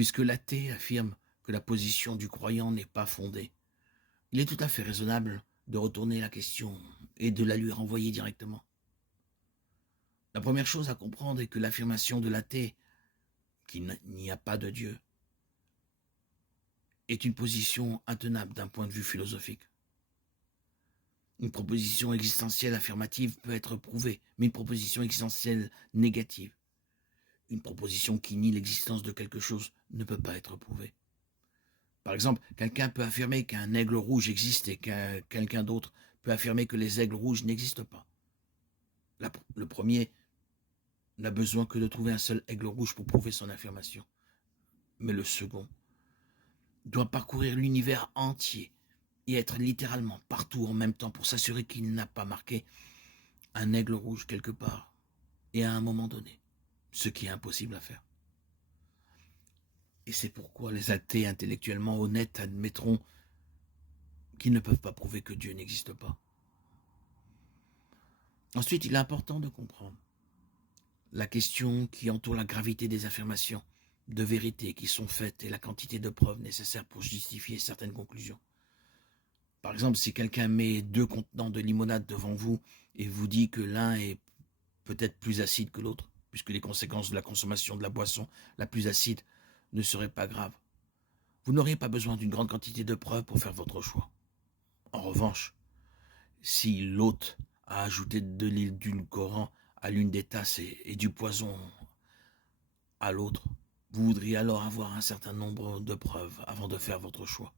puisque l'athée affirme que la position du croyant n'est pas fondée. Il est tout à fait raisonnable de retourner la question et de la lui renvoyer directement. La première chose à comprendre est que l'affirmation de l'athée, qu'il n'y a pas de Dieu, est une position intenable d'un point de vue philosophique. Une proposition existentielle affirmative peut être prouvée, mais une proposition existentielle négative, une proposition qui nie l'existence de quelque chose, ne peut pas être prouvée. Par exemple, quelqu'un peut affirmer qu'un aigle rouge existe et quelqu'un d'autre peut affirmer que les aigles rouges n'existent pas. Le premier n'a besoin que de trouver un seul aigle rouge pour prouver son affirmation. Mais le second doit parcourir l'univers entier et être littéralement partout en même temps pour s'assurer qu'il n'a pas marqué un aigle rouge quelque part et à un moment donné, ce qui est impossible à faire. Et c'est pourquoi les athées intellectuellement honnêtes admettront qu'ils ne peuvent pas prouver que Dieu n'existe pas. Ensuite, il est important de comprendre la question qui entoure la gravité des affirmations de vérité qui sont faites et la quantité de preuves nécessaires pour justifier certaines conclusions. Par exemple, si quelqu'un met 2 contenants de limonade devant vous et vous dit que l'un est peut-être plus acide que l'autre, puisque les conséquences de la consommation de la boisson la plus acide ne seraient pas graves, vous n'auriez pas besoin d'une grande quantité de preuves pour faire votre choix. En revanche, si l'hôte a ajouté de l'édulcorant à l'une des tasses et du poison à l'autre, vous voudriez alors avoir un certain nombre de preuves avant de faire votre choix.